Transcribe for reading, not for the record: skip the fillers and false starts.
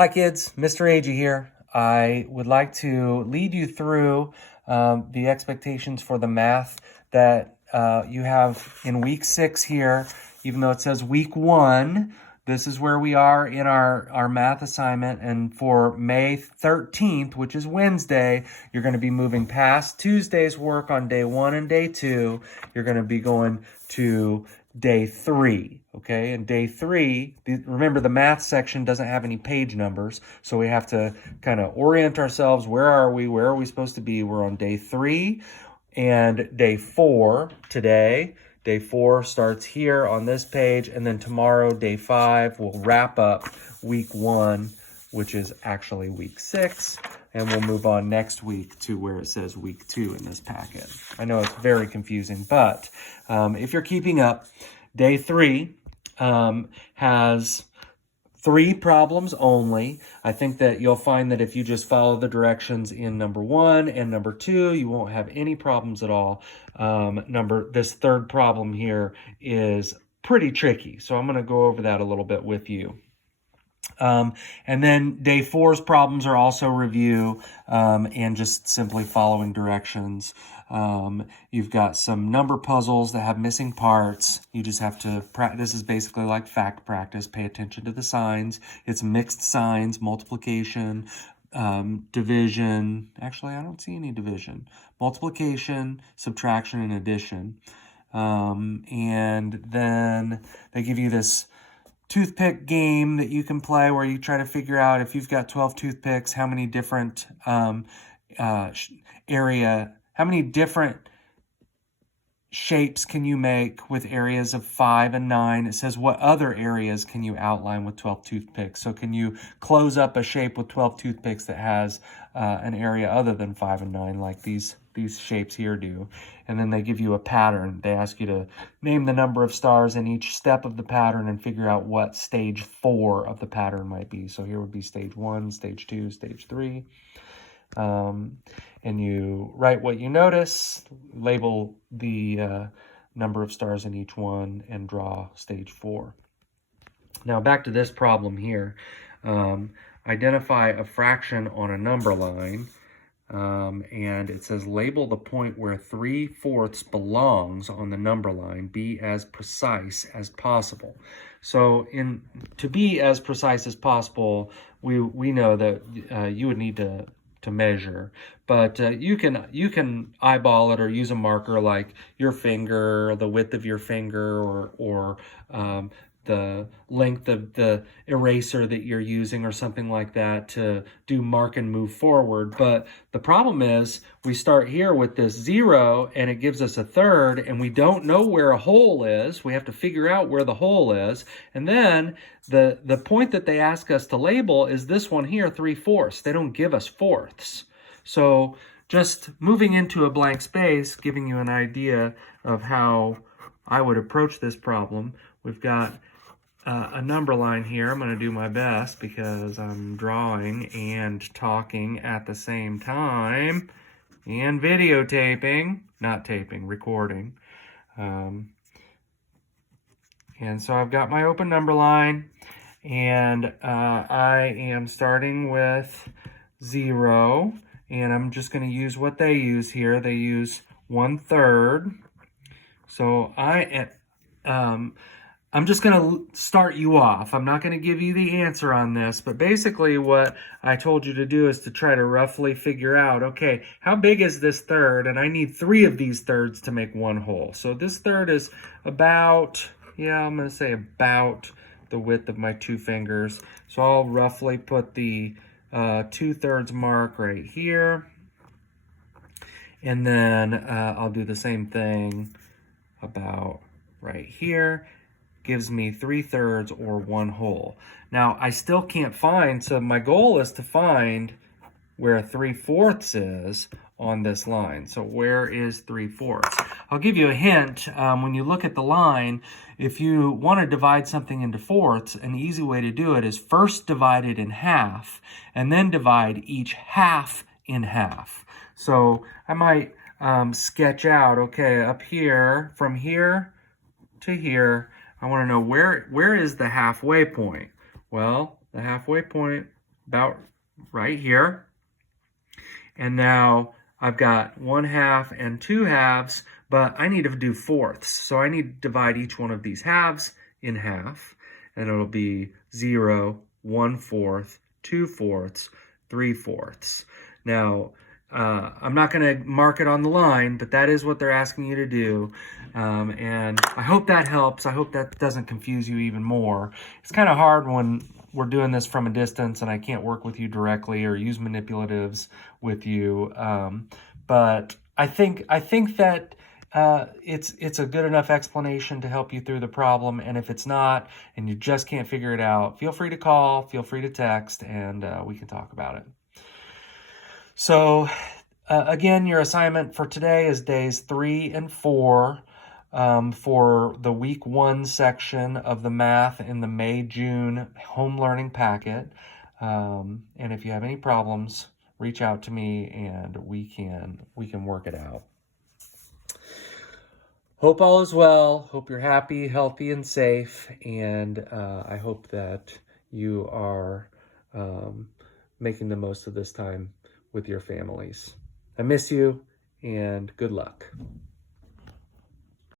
Hi kids, Mr. Agee here. I would like to lead you through the expectations for the math that you have in week 6 here. Even though it says week 1, this is where we are in our math assignment. And for May 13th, which is Wednesday, you're going to be moving past Tuesday's work on day 1 and day 2. You're going to be going to day 3. Okay, and day 3, remember the math section doesn't have any page numbers, so we have to kind of orient ourselves. Where are we? Where are we supposed to be? We're on day 3 and day 4 today. Day 4 starts here on this page, and then tomorrow, day 5, we'll wrap up week 1, which is actually week 6, and we'll move on next week to where it says week 2 in this packet. I know it's very confusing, but if you're keeping up, day 3 has 3 problems only. I think that you'll find that if you just follow the directions in number 1 and number 2, you won't have any problems at all. This third problem here is pretty tricky, so I'm going to go over that a little bit with you. And then day 4's problems are also review and just simply following directions. You've got some number puzzles that have missing parts. You just have to practice. This is basically like fact practice. Pay attention to the signs. It's mixed signs, multiplication, division. Actually, I don't see any division. Multiplication, subtraction, and addition. And then they give you this toothpick game that you can play where you try to figure out if you've got 12 toothpicks, how many different shapes can you make with areas of 5 and 9? It says what other areas can you outline with 12 toothpicks? So can you close up a shape with 12 toothpicks that has an area other than 5 and 9 like these shapes here do? And then they give you a pattern. They ask you to name the number of stars in each step of the pattern and figure out what stage 4 of the pattern might be. So here would be stage 1, stage 2, stage 3. And you write what you notice, label the number of stars in each one, and draw stage 4. Now back to this problem here. Identify a fraction on a number line. And it says label the point where 3/4 belongs on the number line. Be as precise as possible. So to be as precise as possible, we know that you would need to measure, but you can eyeball it or use a marker like your finger, the width of your finger, or the length of the eraser that you're using or something like that to do mark and move forward. But the problem is we start here with this 0 and it gives us a third and we don't know where a hole is. We have to figure out where the hole is. And then the point that they ask us to label is this one here, 3/4. They don't give us fourths. So just moving into a blank space, giving you an idea of how I would approach this problem. We've got a number line here. I'm going to do my best because I'm drawing and talking at the same time and videotaping, not taping, recording. And so I've got my open number line and I am starting with 0 and I'm just going to use what they use here. They use 1/3. So I'm just going to start you off. I'm not going to give you the answer on this, but basically what I told you to do is to try to roughly figure out, okay, how big is this third? And I need 3 of these thirds to make one whole. So this third is about, I'm going to say about the width of my 2 fingers. So I'll roughly put the 2/3 mark right here. And then I'll do the same thing about right here. Gives me 3/3 or 1 whole. Now I still can't find, so my goal is to find where 3/4 is on this line. So where is 3/4? I'll give you a hint. When you look at the line, if you want to divide something into fourths, an easy way to do it is first divide it in half and then divide each half in half. So I might sketch out, okay, up here, from here to here, I want to know where is the halfway point? Well, the halfway point about right here. And now I've got 1/2 and 2/2, but I need to do fourths. So I need to divide each one of these halves in half, and it'll be 0, 1/4, 2/4, 3/4. Now, I'm not going to mark it on the line, but that is what they're asking you to do. And I hope that helps. I hope that doesn't confuse you even more. It's kind of hard when we're doing this from a distance and I can't work with you directly or use manipulatives with you. But I think that it's a good enough explanation to help you through the problem. And if it's not, and you just can't figure it out, feel free to call, feel free to text, and we can talk about it. So again, your assignment for today is days 3 and 4 for the week 1 section of the math in the May-June home learning packet. And if you have any problems, reach out to me and we can work it out. Hope all is well. Hope you're happy, healthy, and safe. And I hope that you are making the most of this time with your families. I miss you, and good luck.